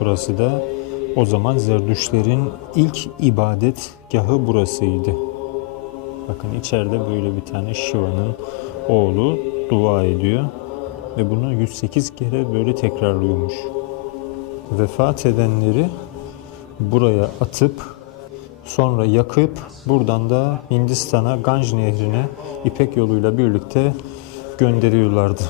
burası da. O zaman Zerdüşlerin ilk ibadetgahı burasıydı. Bakın içeride böyle bir tane Şiva'nın oğlu dua ediyor. Ve bunu 108 kere böyle tekrarlıyormuş. Vefat edenleri buraya atıp sonra yakıp buradan da Hindistan'a Ganj nehrine İpek yoluyla birlikte gönderiyorlardı.